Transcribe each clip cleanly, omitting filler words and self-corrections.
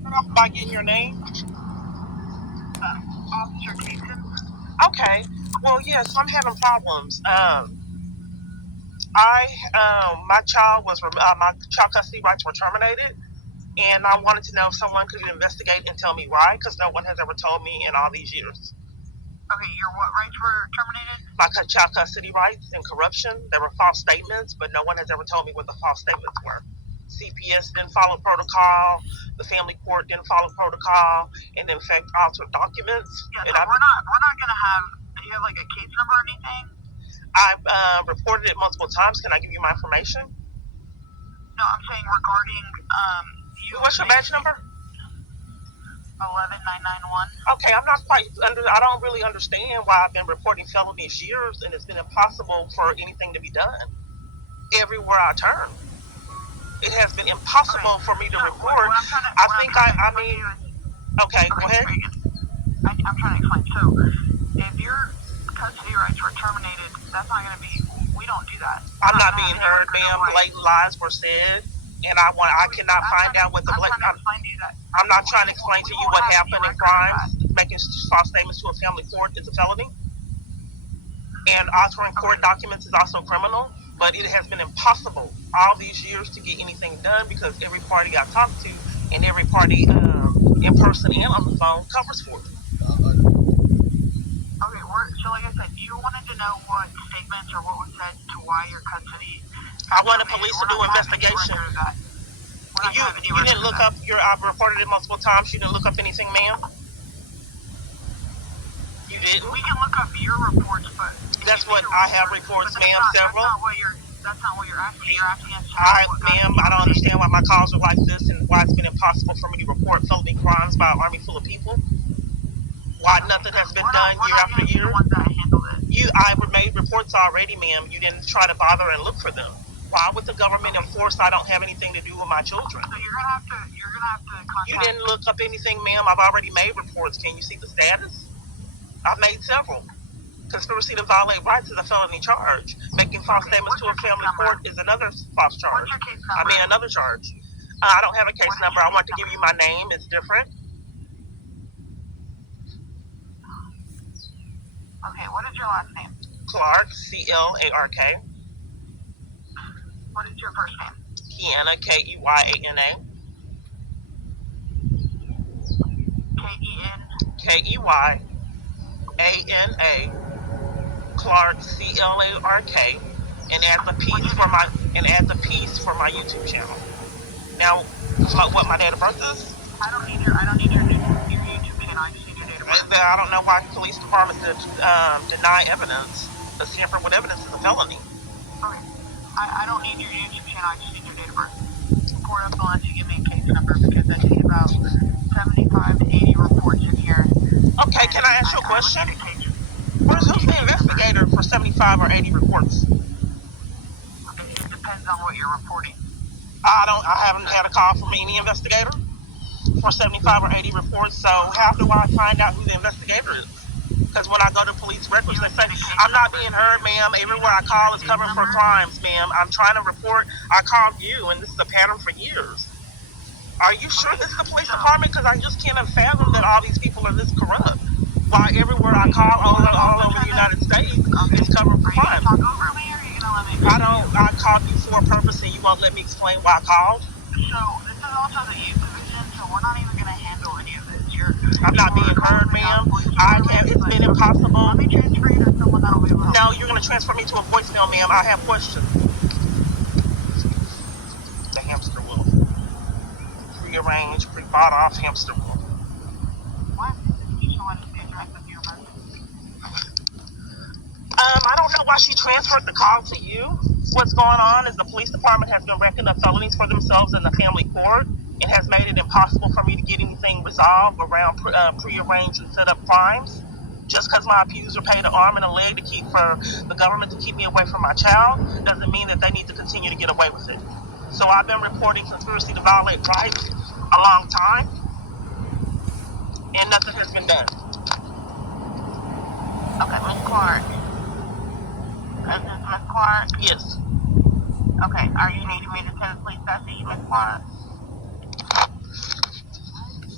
By getting your name? Officer Jason. Okay. Well, yes, I'm having problems. My child my child custody rights were terminated, and I wanted to know if someone could investigate and tell me why, because no one has ever told me in all these years. Okay, your what rights were terminated? My child custody rights and corruption. There were false statements, but no one has ever told me what the false statements were. CPS didn't follow protocol. The family court didn't follow protocol, and in fact altered documents. Yeah, so we're not gonna have. Do you have like a case number or anything? I've reported it multiple times. Can I give you my information? No, I'm saying regarding you. What's your badge number? 11991. Okay, I'm not quite I don't really understand why I've been reporting felonies years, and it's been impossible for anything to be done. Everywhere I turn, it has been impossible for me to report. Okay, go ahead. I'm trying to explain. So, if your custody rights were terminated, that's not going to be. We don't do that. I'm not being heard, ma'am. Blatant lies were said, and I cannot find out what the blatant. I'm not trying to explain to you what happened in crimes. Making false statements to a family court is a felony, and altering court documents is also criminal. But it has been impossible all these years to get anything done because every party I talk to and every party in person and on the phone covers for it. Okay, so like I said, you wanted to know what statements or what was said to why your custody. I wanted police to do investigation. You didn't look up I've reported it multiple times. You didn't look up anything, ma'am? You didn't? We can look up your reports, but... That's what I have reports, ma'am, several. That's not what you're asking. You're asking us... Ma'am, I don't understand why my calls are like this and why it's been impossible for me to report felony crimes by an army full of people. Why nothing has been done year after year. I made reports already, ma'am. You didn't try to bother and look for them. Why would the government enforce I don't have anything to do with my children? So you're gonna have to contact... You didn't look up anything, ma'am. I've already made reports. Can you see the status? I've made several. Conspiracy to violate rights is a felony charge. Making false statements to a family court is another false charge. What's your case number? Another charge. I don't have a case number. I want to give you my name. It's different. Okay, what is your last name? Clark, C-L-A-R-K. What is your first name? Keyana, K-E-Y-A-N-A. K-E-Y-A-N-A. Clark, C-L-A-R-K. And add the piece for my YouTube channel. Now, what my date of birth is? I don't need your YouTube channel. I just need your date of birth. I don't know why police departments deny evidence. The tampering with evidence is a felony. Okay. I don't need your YouTube channel. I just need your date of birth. Report up unless you give me a case number because I see about 75 to 80 reports in here. Okay, can I ask you a question? Who's the investigator for 75 or 80 reports? It depends on what you're reporting. I haven't had a call from any investigator for 75 or 80 reports, so how do I find out who the investigator is? Because when I go to police records, they say, I'm not being heard, ma'am. Everywhere I call is covered for crimes, ma'am. I'm trying to report. I called you, and this is a pattern for years. Are you sure this is the police department? Because I just can't fathom that all these people are this corrupt. Why everywhere I call all over the United States is covered for crimes. I called you for a purpose, and you won't let me explain why I called? So this is also the youth division, so we're not even going to handle any of this. I'm not being heard, ma'am. It's been impossible. Let me transfer you to someone that will be able to help. No, you're going to transfer me to a voicemail, ma'am. I have questions. The hamster wheel. Prearranged, pre-bought off hamster wheel. What? You should want to stay direct with your mother. I don't know why she transferred the call to you. What's going on is the police department has been racking up felonies for themselves in the family court. It has made it impossible for me to get anything resolved around prearranged and set up crimes. Just because my abuser paid an arm and a leg for the government to keep me away from my child doesn't mean that they need to continue to get away with it. So I've been reporting conspiracy to violate rights a long time, and nothing has been done. Okay, Ms. Clark. Is this Ms. Clark? Yes. Okay, are you needing me to send the police back to you, Ms. Clark?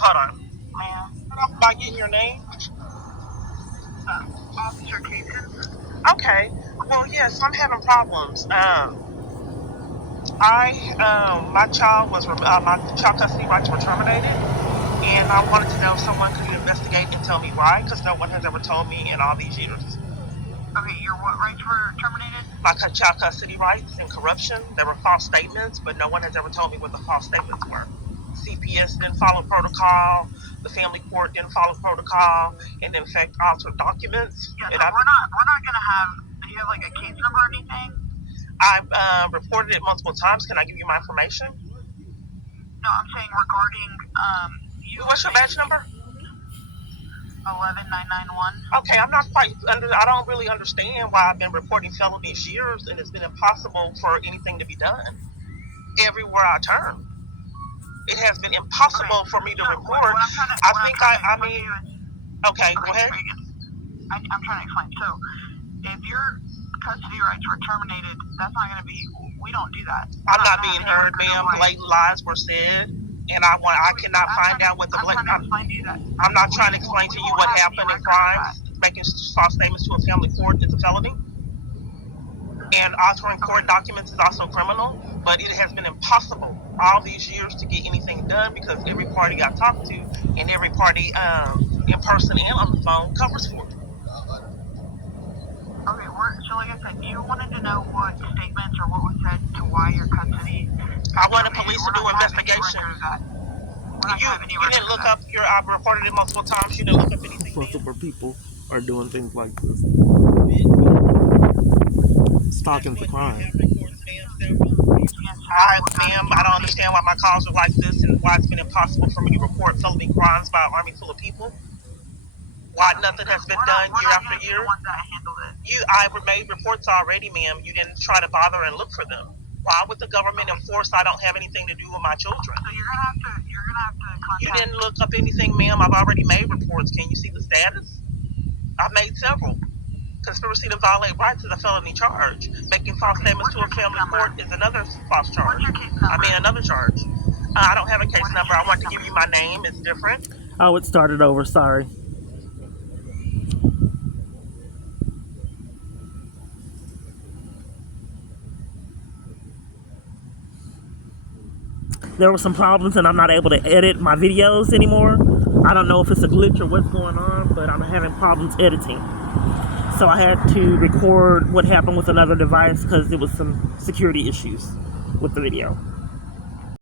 Hold on. Ma'am. Start off by getting your name. Officer Cason. Okay. Well, yes, I'm having problems. My child custody rights were terminated, and I wanted to know if someone could investigate and tell me why, because no one has ever told me in all these years. Okay, your what rights were terminated? My child custody rights and corruption. There were false statements, but no one has ever told me what the false statements were. CPS didn't follow protocol. The family court didn't follow protocol, and in fact altered documents. Yeah, and so we're not gonna have. Do you have like a case number or anything? I've reported it multiple times. Can I give you my information? No, I'm saying regarding you. What's your badge number? 11991. Okay, I'm not quite I don't really understand why I've been reporting felonies years, and it's been impossible for anything to be done. Everywhere I turn, it has been impossible for me to report. Okay, go ahead. I'm trying to explain. So, if your custody rights were terminated, that's not going to be. We don't do that. I'm not being heard, ma'am. Blatant lies were said, and I cannot find out what the blatant. I'm not trying to explain to you what happened in crimes. Making false statements to a family court is a felony, and altering court documents is also criminal. But it has been impossible all these years to get anything done because every party I talk to and every party in person and on the phone covers for it. Okay, so like I said, you wanted to know what statements or what was said to why your custody. I wanted police to do an investigation. You didn't look up I've reported it multiple times. You didn't look up anything. Multiple people are doing things like this. Stalking's a crime. Ma'am, I don't understand why my calls are like this and why it's been impossible for me to report felony crimes by an army full of people. Why nothing has been done year after year. I made reports already, ma'am. You didn't try to bother and look for them. Why would the government enforce I don't have anything to do with my children? So you're gonna have to contact. You didn't look up anything, ma'am. I've already made reports. Can you see the status? I've made several. Conspiracy to violate rights is a felony charge. Making false statements to a family court is another false charge. Another charge. I don't have a case number. I want to give you my name. It's different. Oh, it started over. Sorry. There were some problems and I'm not able to edit my videos anymore. I don't know if it's a glitch or what's going on, but I'm having problems editing. So I had to record what happened with another device because there was some security issues with the video.